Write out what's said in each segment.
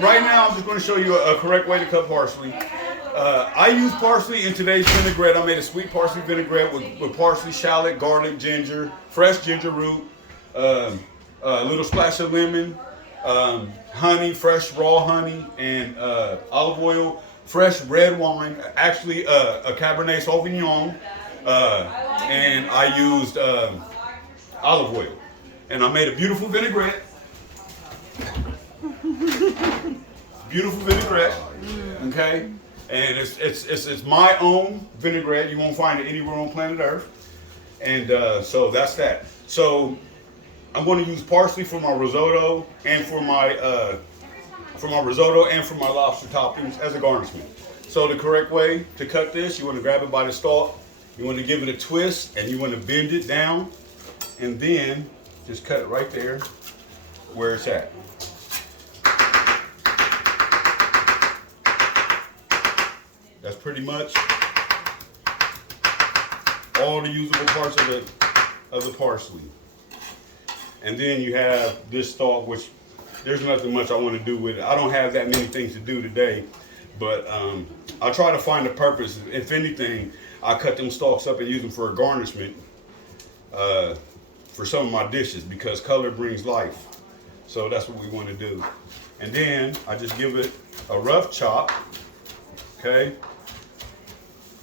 right now I'm just going to show you a correct way to cut parsley. I use parsley in today's vinaigrette. I made a sweet parsley vinaigrette with parsley, shallot, garlic, ginger, fresh ginger root, a little splash of lemon, honey, fresh raw honey, and olive oil, fresh red wine, actually a Cabernet Sauvignon, and I used olive oil. And I made a beautiful vinaigrette. Beautiful vinaigrette, okay? And it's my own vinaigrette. You won't find it anywhere on planet Earth. And so that's that. So I'm going to use parsley for my risotto and for my lobster toppings as a garnishment. So the correct way to cut this, you want to grab it by the stalk, you want to give it a twist, and you want to bend it down, and then just cut it right there where it's at. That's pretty much all the usable parts of the parsley. And then you have this stalk, which there's nothing much I want to do with it. I don't have that many things to do today, but I try to find a purpose. If anything, I cut them stalks up and use them for a garnishment for some of my dishes because color brings life. So that's what we want to do. And then I just give it a rough chop, okay?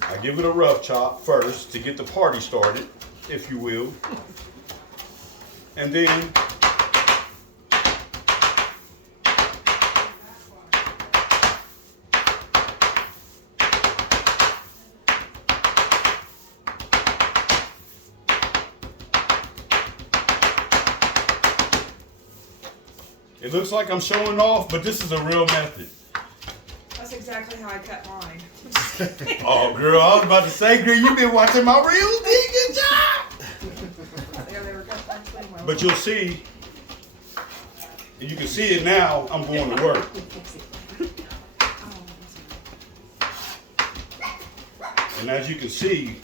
I give it a rough chop first to get the party started, if you will. And then it looks like I'm showing off, but this is a real method. That's exactly how I cut mine. Oh, girl, I was about to say, girl, you've been watching my reels. Good job. But you'll see, and you can see it now, I'm going to work. And as you can see,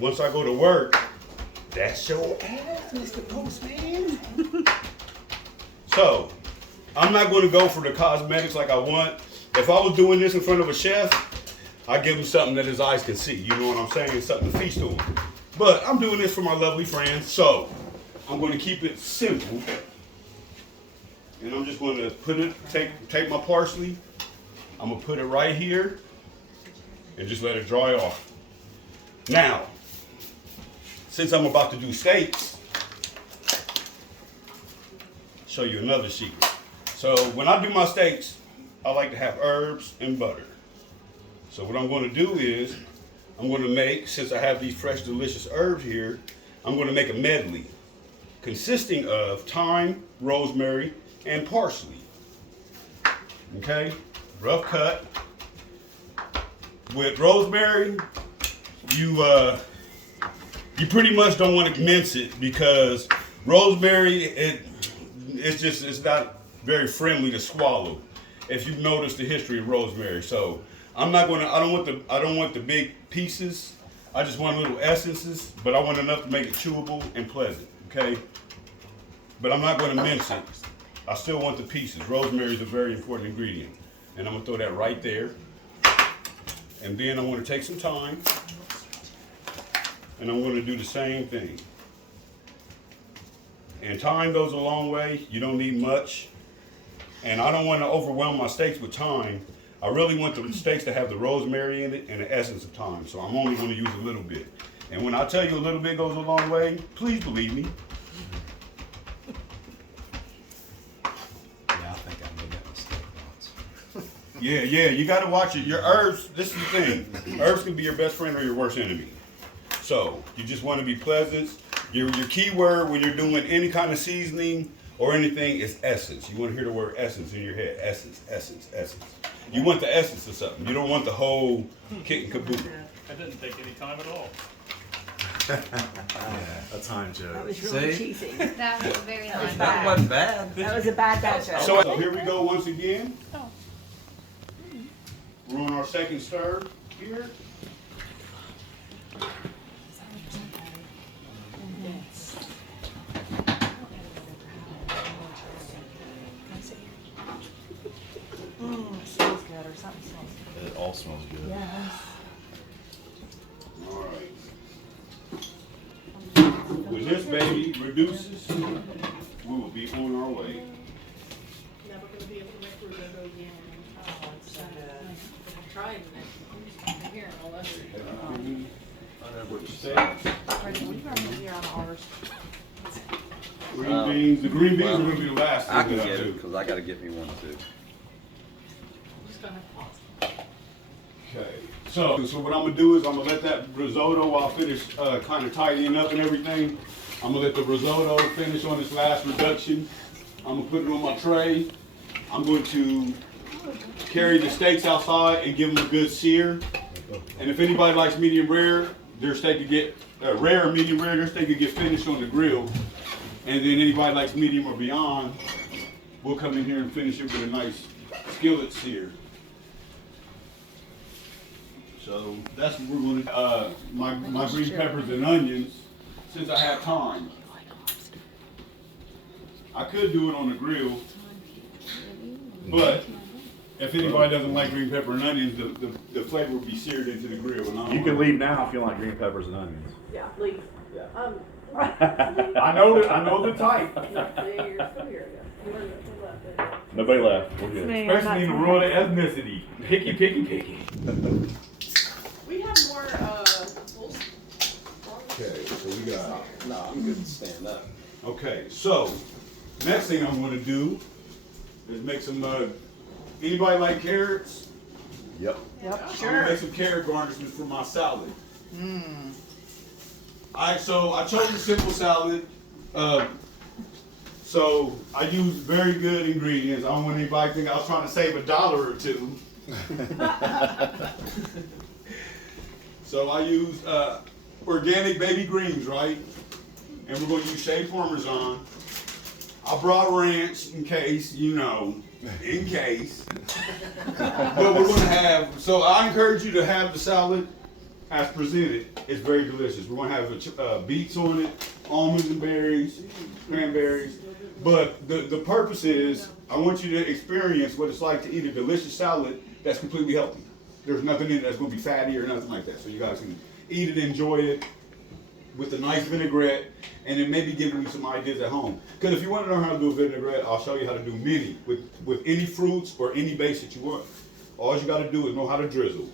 once I go to work, that's your ass, Mr. Postman. So, I'm not going to go for the cosmetics like I want. If I was doing this in front of a chef, I'd give him something that his eyes can see. You know what I'm saying? Something to feast on. But I'm doing this for my lovely friends, so I'm going to keep it simple. And I'm just going to put it, take my parsley. I'm going to put it right here and just let it dry off. Now, since I'm about to do steaks, show you another secret. So when I do my steaks, I like to have herbs and butter. So what I'm going to do is, I'm going to make, since I have these fresh, delicious herbs here, I'm going to make a medley consisting of thyme, rosemary, and parsley. Okay? Rough cut. With rosemary, you pretty much don't want to mince it because rosemary, it's not very friendly to swallow. If you've noticed the history of rosemary, so I don't want the big pieces. I just want little essences, but I want enough to make it chewable and pleasant. Okay, but I'm not going to mince it. I still want the pieces. Rosemary is a very important ingredient, and I'm gonna throw that right there. And then I'm going to take some thyme, and I'm going to do the same thing. And thyme goes a long way. You don't need much. And I don't want to overwhelm my steaks with thyme. I really want the steaks to have the rosemary in it and the essence of thyme. So I'm only going to use a little bit. And when I tell you a little bit goes a long way, please believe me. Yeah, I think I made that mistake once. Yeah, you got to watch it. Your herbs, this is the thing. Herbs can be your best friend or your worst enemy. So you just want to be pleasant. Your key word when you're doing any kind of seasoning or anything is essence. You want to hear the word essence in your head. Essence, essence, essence. You want the essence of something. You don't want the whole kit and caboodle. That didn't take any time at all. Yeah, a time joke. That was really See? cheesy. That was a very long That time. wasn't bad. That was a bad joke. So here we go once again. We're on our second stir here. or something smells good. It all smells good. Yes. All right. When this baby reduces, we will be on our way. Never gonna be able to make risotto again. Oh, it's so good. I'm trying to make here all over. What you say? Freddie, we are here on ours. Green beans. The green beans are going to be the last thing I can that get I it do. because I got to get me one too. Just gonna pause. Okay. So what I'm gonna do is I'm gonna let that risotto while I finish kind of tidying up and everything. I'm gonna let the risotto finish on its last reduction. I'm gonna put it on my tray. I'm going to carry the steaks outside and give them a good sear. And if anybody likes medium rare, their steak could get rare or medium rare. Their steak could get finished on the grill. And then anybody likes medium or beyond, we'll come in here and finish it with a nice skillet sear. So that's what we're going to, my green peppers and onions, since I have time. I could do it on the grill, but if anybody doesn't like green pepper and onions, the flavor will be seared into the grill. And I don't You can want- leave now if you don't like green peppers and onions. Yeah, leave. I know the type. Nobody left. We're good. Especially in the world of ethnicity. Picky, picky, picky. We have more, Okay, so we got. No, I'm good to stand up. Okay, so next thing I'm going to do is make some. Anybody like carrots? Yep. Yep. I'm gonna make some carrot garnishments for my salad. So I chose a simple salad. So I used very good ingredients. I don't want anybody to think I was trying to save $1 or $2. So I used organic baby greens, right? And we're going to use shaved Parmesan. I brought ranch in case, in case. But we're going to have, so I encourage you to have the salad as presented. It's very delicious. We're going to have beets on it, almonds and berries, cranberries. But the purpose is, I want you to experience what it's like to eat a delicious salad that's completely healthy. There's nothing in it that's going to be fatty or nothing like that. So you guys can eat it, enjoy it with a nice vinaigrette, and then maybe giving you some ideas at home. Because if you want to learn how to do a vinaigrette, I'll show you how to do many with any fruits or any base that you want. All you got to do is know how to drizzle.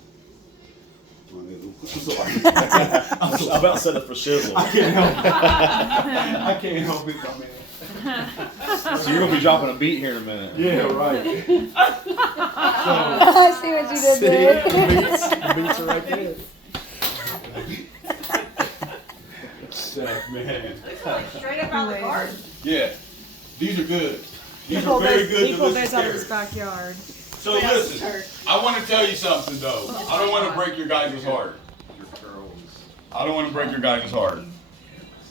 I'm sorry. I'm about to set it for shizzle. I can't help it. I can't help it, my man. So you're gonna be dropping a beat here in a minute. Yeah, right. I see what you did there. The beats are right there. Chef, man. straight up out of the garden. Yeah, these are good. He These are pulled very those, good, he pulled delicious those out of his carrots. backyard. So listen, I want to tell you something though. I don't want to break your guys' heart. Your curls. I don't want to break your guys' heart.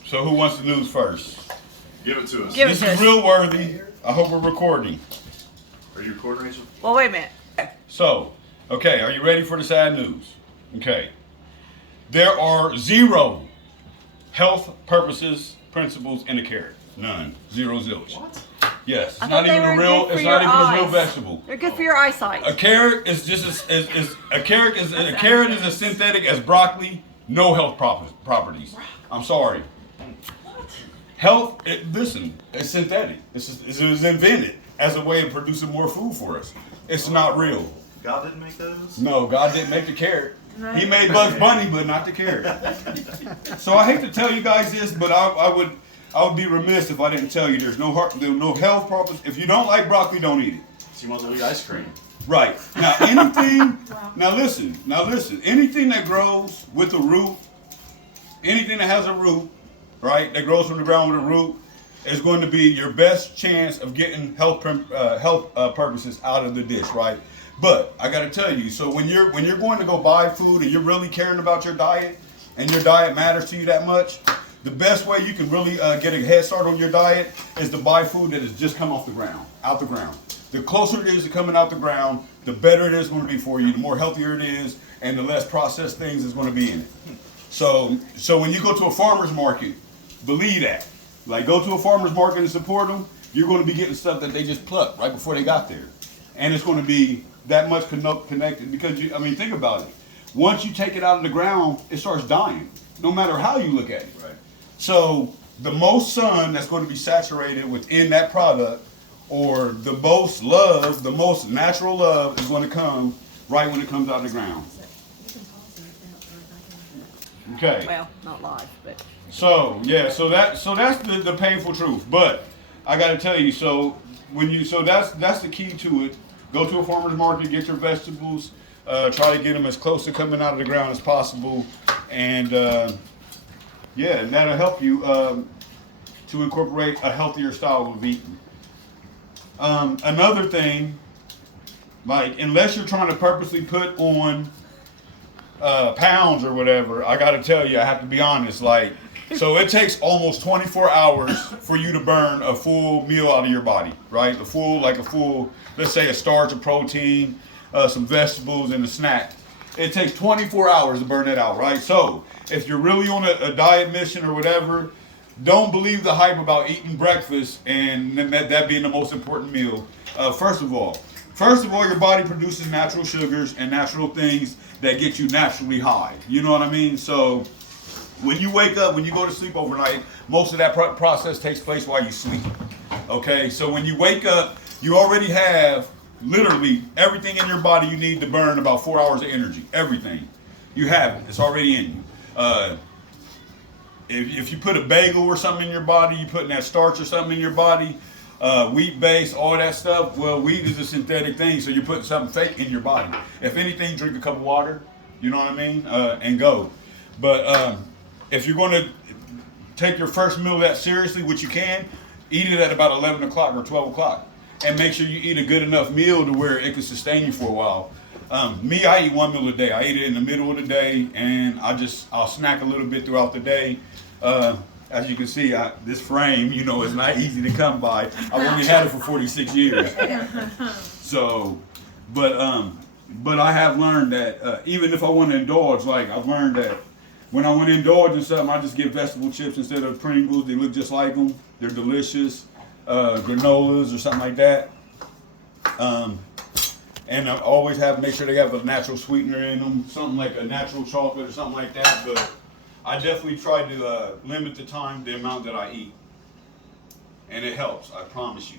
So who wants the news first? Give it to us. Give This it to is us. real worthy. I hope we're recording. Are you recording, Rachel? Well, wait a minute. So, okay, are you ready for the sad news? Okay. There are 0 health purposes, principles in a carrot. None. 0 zilch. What? Yes, it's I not thought they even a were real. good for It's your not even a real eyes. vegetable. They're good for your eyesight. A carrot is just a carrot is as synthetic as broccoli. No health properties. I'm sorry. Health. Listen, it's synthetic. It was invented as a way of producing more food for us. It's not real. God didn't make those? No, God didn't make the carrot. He made Bugs Bunny, but not the carrot. So I hate to tell you guys this, but I would be remiss if I didn't tell you there's no health purpose. If you don't like broccoli, don't eat it. So you want to eat ice cream? Right. Now anything, now listen, anything that grows with a root, anything that has a root, right, that grows from the ground with a root, is going to be your best chance of getting health purposes out of the dish, right? But I got to tell you, so when you're going to go buy food and you're really caring about your diet, and your diet matters to you that much, the best way you can really get a head start on your diet is to buy food that has just come off the ground, out the ground. The closer it is to coming out the ground, the better it is going to be for you, the more healthier it is, and the less processed things is going to be in it. So when you go to a farmer's market, believe that. Like, go to a farmer's market and support them, you're going to be getting stuff that they just plucked right before they got there. And it's going to be that much connected because I mean, think about it. Once you take it out of the ground, it starts dying, no matter how you look at it. Right. So the most sun that's going to be saturated within that product, or the most love, the most natural love, is going to come right when it comes out of the ground. Okay. Well, not live, but. So yeah, so that's the painful truth. But I got to tell you, so that's the key to it. Go to a farmer's market, get your vegetables, try to get them as close to coming out of the ground as possible, and yeah, and that'll help you to incorporate a healthier style of eating. Another thing, like unless you're trying to purposely put on pounds or whatever, I got to tell you, I have to be honest, like. So it takes almost 24 hours for you to burn a full meal out of your body, right? A full, let's say a starch, a protein, some vegetables, and a snack. It takes 24 hours to burn that out, right? So if you're really on a diet mission or whatever, don't believe the hype about eating breakfast and that being the most important meal. First of all, your body produces natural sugars and natural things that get you naturally high. You know what I mean? So when you wake up, when you go to sleep overnight, most of that process takes place while you sleep. Okay, so when you wake up, you already have literally everything in your body you need to burn about 4 hours of energy. Everything. You have it. It's already in you. If you put a bagel or something in your body, you putting that starch or something in your body, wheat base, all that stuff, well, wheat is a synthetic thing, so you're putting something fake in your body. If anything, drink a cup of water, you know what I mean, and go. But if you're going to take your first meal that seriously, which you can, eat it at about 11 o'clock or 12 o'clock. And make sure you eat a good enough meal to where it can sustain you for a while. Me, I eat one meal a day. I eat it in the middle of the day, and I'll snack a little bit throughout the day. As you can see, this frame, is not easy to come by. I've only had it for 46 years. So, but I have learned that even if I want to indulge, like I've learned that when I want to indulge in something, I just get vegetable chips instead of Pringles. They look just like them. They're delicious. Granolas or something like that. And I always make sure they have a natural sweetener in them, something like a natural chocolate or something like that. But I definitely try to limit the amount that I eat. And it helps, I promise you.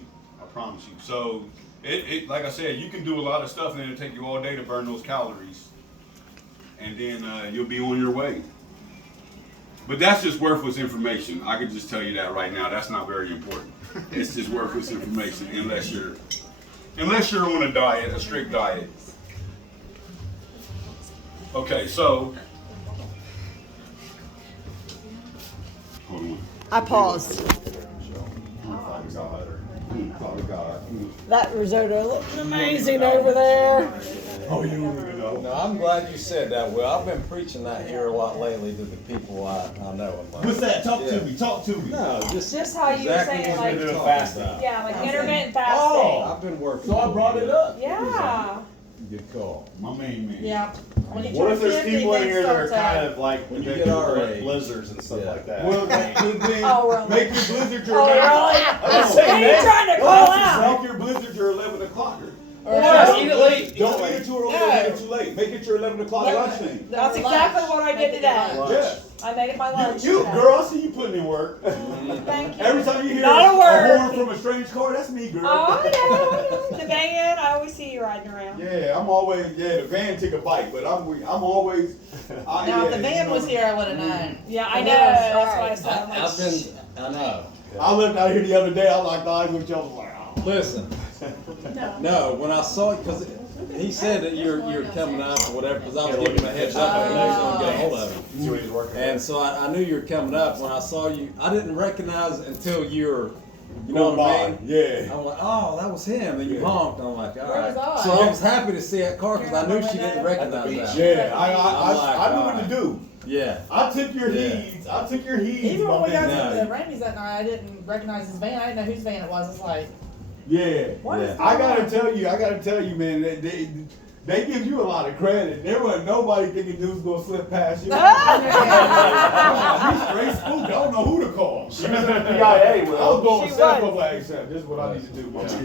So, it like I said, you can do a lot of stuff and it'll take you all day to burn those calories. And then you'll be on your way. But that's just worthless information. I can just tell you that right now. That's not very important. It's just worthless information unless you're on a diet, a strict diet. Okay, so hold on. I paused. That risotto looks amazing over there. Oh, you don't even know. No, I'm glad you said that, Will. I've been preaching that here a lot lately to the people I know. What's that? Talk to me. No, Just how you were exactly saying, what like, we're talking fasting. about. yeah, like intermittent Oh. fasting. I've been working. So I brought it up. Yeah. Good call. My main man. Yeah. When you What turn if there's 50, people in things here that are start to- kind of like When you addicted get our to age. blizzards and stuff Yeah. like that? Well, then Oh, really? make your blizzard your Oh, really? 11. What are you trying to call out? Make your blizzard your 11 o'clock. Yeah. Eat it late. Don't eat it too early, don't eat it too late. Make it your 11 o'clock lunch thing. That's exactly what I did today. Yeah. I made it my lunch. You today. girl, I see you putting in work. Thank you. Every time you hear Not a a word. horn from a strange car, that's me, girl. Oh, I know. The van, I always see you riding around. Yeah, I'm always, the van took a bite, but I'm always. Now, if the van was here, I would have known. Yeah, I The know. van was That's why I right. said I'm like, I know. I left out here the other day, I locked eyes with y'all, like, oh. Listen, no, when I saw it, because he said that you're coming up or whatever, because I was giving him a heads up, I knew he was going to get a hold of him. See what he's working And so I knew you were coming up. When I saw you, I didn't recognize until you're, you know Going what I by. mean? Yeah. I'm like, oh, that was him. And you Yeah. honked. I'm like, all Where right. was I? So I was happy to see that car because I knew she didn't recognize that. Yeah, I'm like, I knew what to do. Yeah. I took your Yeah. heeds. Even when we got No. to the Randy's that night, I didn't recognize his van. I didn't know whose van it was. It's like, Yeah. what is Yeah. going I gotta on? tell you, man. they give you a lot of credit. There wasn't nobody thinking dude was gonna slip past you. He's straight spooked. I don't know who to call. She was in the PIA with I was going She to set was. up like, except this is what I need to do, my dude.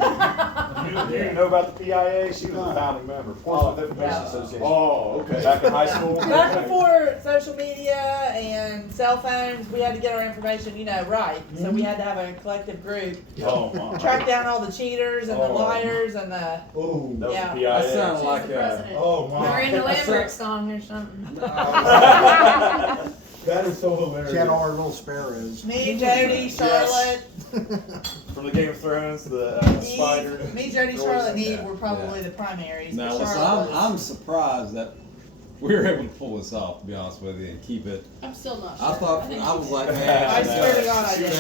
You didn't know about the PIA? She was a founding member, Portsmouth Information Association. Oh, okay. Back in high school. Back before social media and cell phones, we had to get our information, right. So we had to have a collective group. Oh, my. Track down all the cheaters and the Oh. liars and the, That Ooh. was Yeah. the PIA. That sounded like Oh, my. Miranda Lambert song or something. That is so hilarious. She had all her little sparrows. me, Jody, Charlotte, From the Game of Thrones, the spider. me, Jody, Charlotte, and Eve were probably Yeah. the primaries. Now, but listen, Charlotte I'm was- surprised that we were able to pull this off, to be honest with you, and keep it. I'm still not sure. I thought, think I she was did. like, man. I swear to God I did.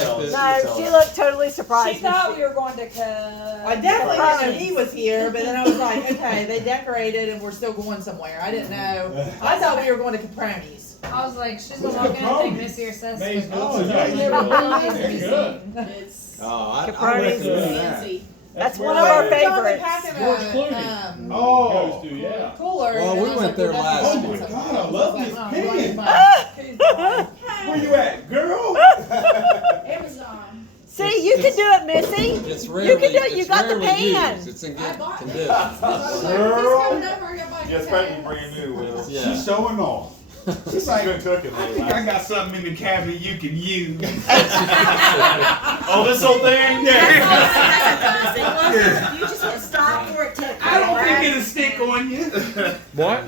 No, she looked totally She surprised. thought we were going to I definitely didn't know he was here, but then I was like, okay, they decorated and we're still going somewhere. I didn't know. I thought we were going to Caproni's. I was like, she's gonna walk in and think this year says. Maize but nuts it's and totally ice wrong. cream. They're good. It's Oh, I Caproni's recommend that. fancy. That's one Well, of our we've done the favorites. packing George a, Clooney. Oh. Yeah. cooler. Well, and we I was went like, there we're last definitely Oh, my doing God, something. I love I this was like, pen. oh, Where you at, girl? Amazon. See, you can do it, Missy. It's You rarely, can do it. You it's got the rarely pan. used. It's in I good bought it. condition. I was like, he's Girl. coming over, I gotta buy Yes, baby, brand new, Will. Yeah. She's showing off. She's like, Good cooking, I man. think I got something in the cabinet you can use. Oh, this whole thing? Yeah. You just hit stop for it to. I don't think it'll stick on you. What?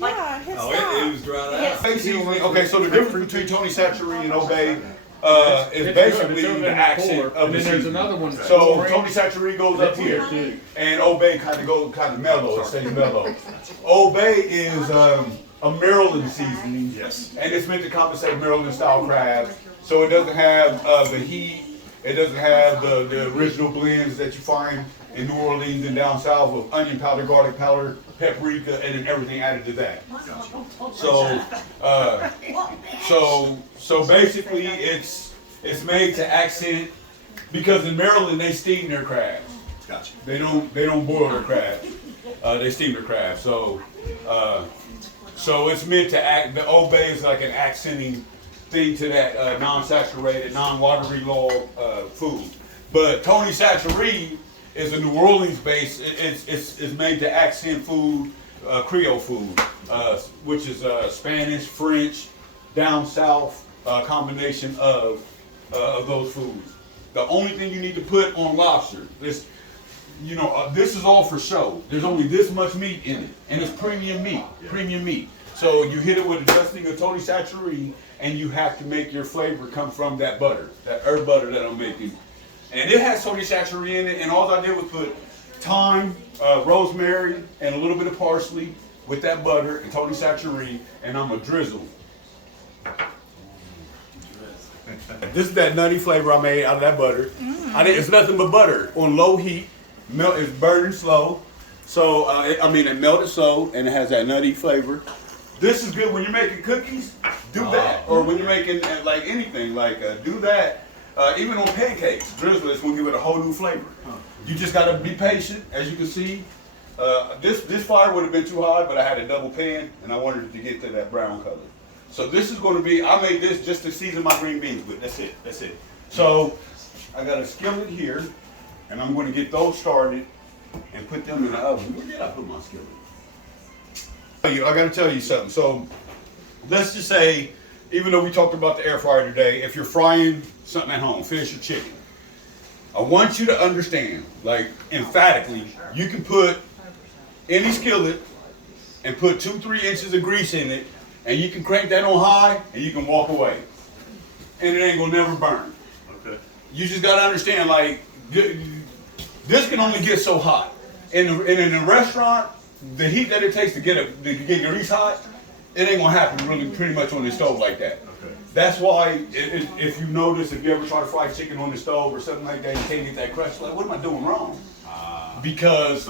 Yeah, hit Oh, stop. it was dried out. Basically, okay, so the difference between Tony Chachere and Obey is It's basically over the in accent cooler, of and the then there's season. another one. So orange. Tony Chachere goes up here, and Obey kind of mellow. It stays mellow. Obey is a Maryland seasoning, and it's meant to compensate Maryland style crabs. So it doesn't have the heat. It doesn't have the original blends that you find in New Orleans and down south with onion powder, garlic powder, paprika, and then everything added to that. So basically, it's made to accent, because in Maryland they steam their crabs. Gotcha. They don't boil their crabs. They steam their crabs. So it's meant to act. The Obey is like an accenting thing to that non-saturated, non-watery log food. But Tony Chachere is a New Orleans based. It's made to accent food, Creole food, which is Spanish, French, down south combination of those foods. The only thing you need to put on lobster is, this is all for show. There's only this much meat in it, and it's premium meat. Premium meat. So you hit it with a dusting of Tony Chachere, and you have to make your flavor come from that butter, that herb butter that I'm making. And it has Tony Chachere in it, and all I did was put thyme, rosemary, and a little bit of parsley with that butter and Tony Chachere, and I'm gonna drizzle. This is that nutty flavor I made out of that butter. It's nothing but butter on low heat. It's burning slow. So, it melted slow, and it has that nutty flavor. This is good when you're making cookies, do that. Or when you're making like anything, do that. Even on pancakes, drizzle it's gonna give it a whole new flavor. You just gotta be patient. As you can see, this fire would have been too hot, but I had a double pan, and I wanted it to get to that brown color. So this is gonna be, I made this just to season my green beans with. That's it. So I got a skillet here, and I'm gonna get those started and put them in the oven. Where did I put my skillet? I gotta tell you something. So let's just say, even though we talked about the air fryer today, if you're frying something at home, fish or chicken, I want you to understand, emphatically, you can put any skillet and put 2-3 inches of grease in it, and you can crank that on high, and you can walk away, and it ain't gonna never burn. Okay. You just gotta understand, this can only get so hot. In a restaurant, the heat that it takes to get your grease hot, it ain't gonna happen really pretty much on the stove like that. Okay. That's why, if you notice, if you ever try to fry chicken on the stove or something like that, you can't get that crust. Like, what am I doing wrong? Because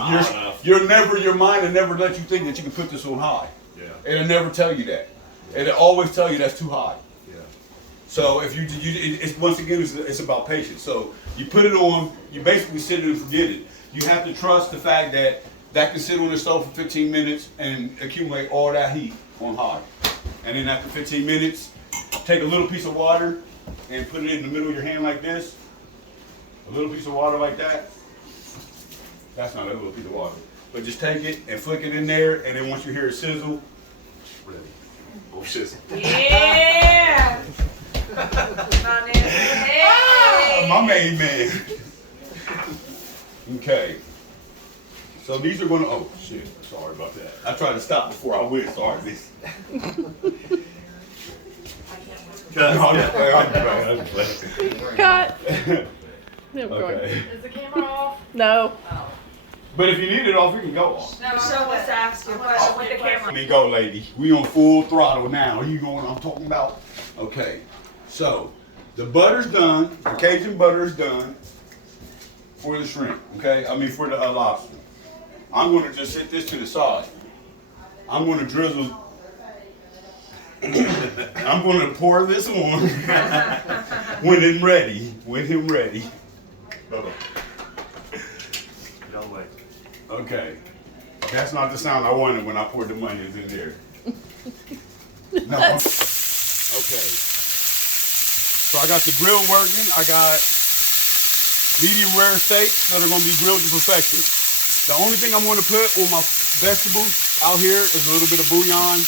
your mind will never let you think that you can put this on high. Yeah. It'll never tell you that. It'll always tell you that's too high. Yeah. So if it's once again, it's about patience. So you put it on, you basically sit it and forget it. You have to trust the fact that That can sit on the stove for 15 minutes and accumulate all that heat on high. And then after 15 minutes, take a little piece of water and put it in the middle of your hand like this. A little piece of water like that. That's not a little piece of water. But just take it and flick it in there, and then once you hear it sizzle, ready. Oh, shizzle. Yeah. My main man. Okay. So these are gonna, oh shit, sorry about that. I tried to stop before I went, sorry. This. Cut. Okay. Is the camera off? No. But if you need it off, you can go off. So let's ask you a question with the camera. Let me go, lady. We on full throttle now. You know what I'm talking about? Okay. So the butter's done. The Cajun butter is done for the shrimp. Okay. I mean for the lobster. I'm gonna just set this to the side. I'm gonna drizzle. I'm gonna pour this on when I'm ready. When I'm ready. Okay. That's not the sound I wanted when I poured the onions in there. No. Okay. So I got the grill working. I got medium rare steaks that are going to be grilled to perfection. The only thing I'm going to put on my vegetables out here is a little bit of bouillon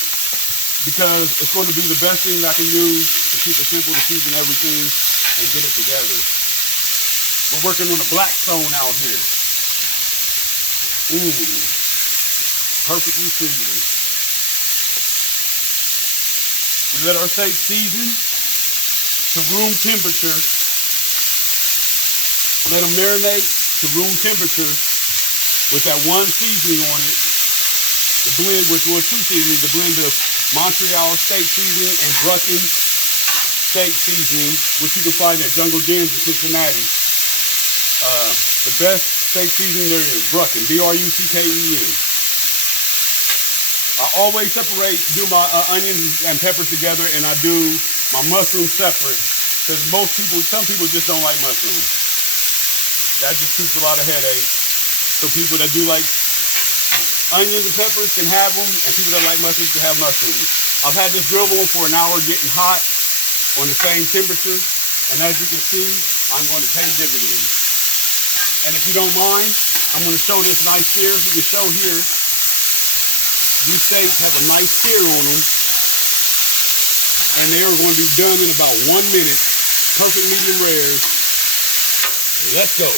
because it's going to be the best thing that I can use to keep it simple to season everything and get it together. We're working on a black stone out here. Perfectly seasoned. We let our steak season to room temperature. Let them marinate to room temperature with that one seasoning on it. The blend, which was two seasonings, the blend of Montreal steak seasoning and Brucken steak seasoning, which you can find at Jungle Dens in Cincinnati. The best steak seasoning there is, Brucken, B-R-U-C-K-E-N. I always do my onions and peppers together, and I do my mushrooms separate, because some people just don't like mushrooms. That just keeps a lot of headache. So people that do like onions and peppers can have them, and people that like mushrooms can have mushrooms. I've had this grill on for an hour getting hot on the same temperature, and as you can see, I'm going to taste dividends. And if you don't mind, I'm going to show this nice sear. If you can show here, these steaks have a nice sear on them. And they are going to be done in about 1 minute. Perfect medium rare. Let's go.